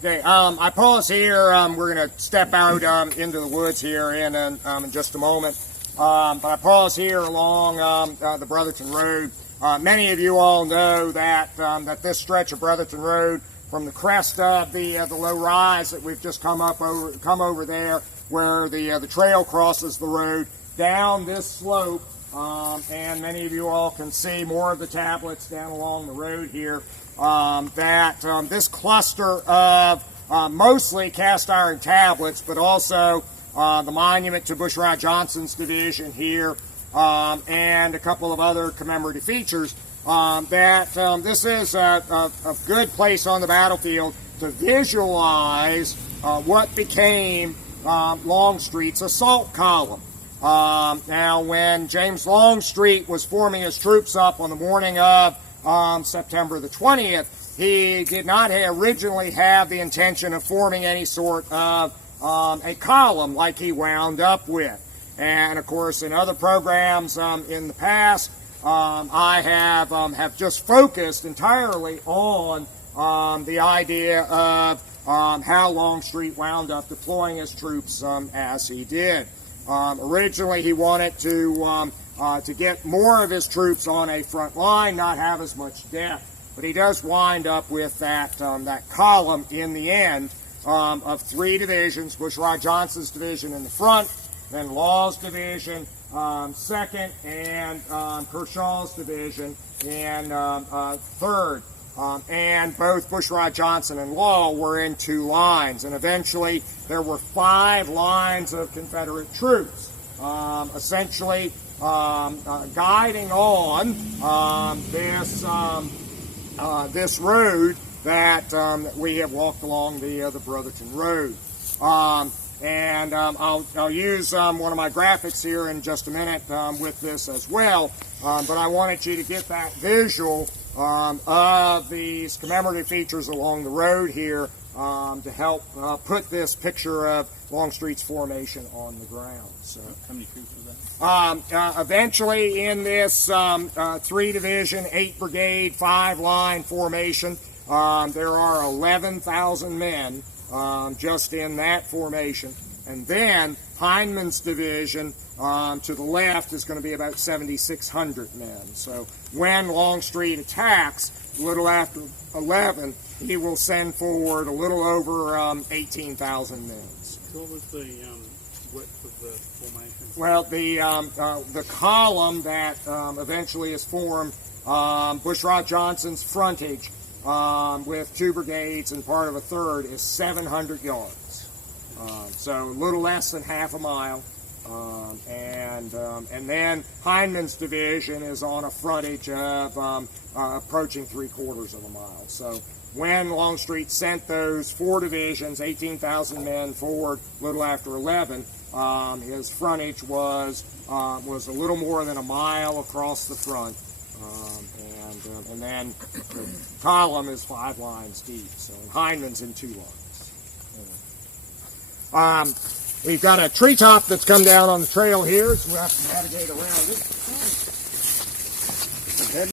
Okay, I pause here. We're going to step out into the woods here in just a moment. But I pause here along the Brotherton Road. Many of you all know that this stretch of Brotherton Road, from the crest of the low rise that we've just come over there, where the trail crosses the road, down this slope, and many of you all can see more of the tablets down along the road here. This cluster of mostly cast iron tablets, but also the monument to Bushrod Johnson's division here, and a couple of other commemorative features, this is a good place on the battlefield to visualize what became Longstreet's assault column. Now, when James Longstreet was forming his troops up on the morning of September the 20th, he did not originally have the intention of forming any sort of a column like he wound up with. And of course, in other programs in the past, I have just focused entirely on the idea of how Longstreet wound up deploying his troops as he did. Originally, he wanted to get more of his troops on a front line, not have as much depth, but he does wind up with that column in the end of 3 divisions: Bushrod Johnson's division in the front, then Law's division second, and Kershaw's division in third. And both Bushrod Johnson and Law were in 2 lines, and eventually there were 5 lines of Confederate troops, essentially guiding on this road that we have walked along the Brotherton Road. I'll use one of my graphics here in just a minute with this as well, but I wanted you to get that visual of these commemorative features along the road here to help put this picture of Longstreet's formation on the ground. So, how many troops was that? Eventually, in this 3 division, 8 brigade, 5 line formation, there are 11,000 men just in that formation. And then Hindman's division to the left is going to be about 7,600 men. So when Longstreet attacks, a little after 11, he will send forward a little over 18,000 men. So what was the width of the formation? Well, the column that eventually is formed, Bushrod Johnson's frontage, with 2 brigades and part of a third, is 700 yards. So a little less than half a mile. And then Hindman's division is on a frontage of approaching 3/4 of a mile. So when Longstreet sent those 4 divisions, 18,000 men forward, a little after 11, his frontage was a little more than a mile across the front. And then the column is 5 lines deep. So Hindman's in 2 lines. We've got a treetop that's come down on the trail here, so we'll have to navigate around it.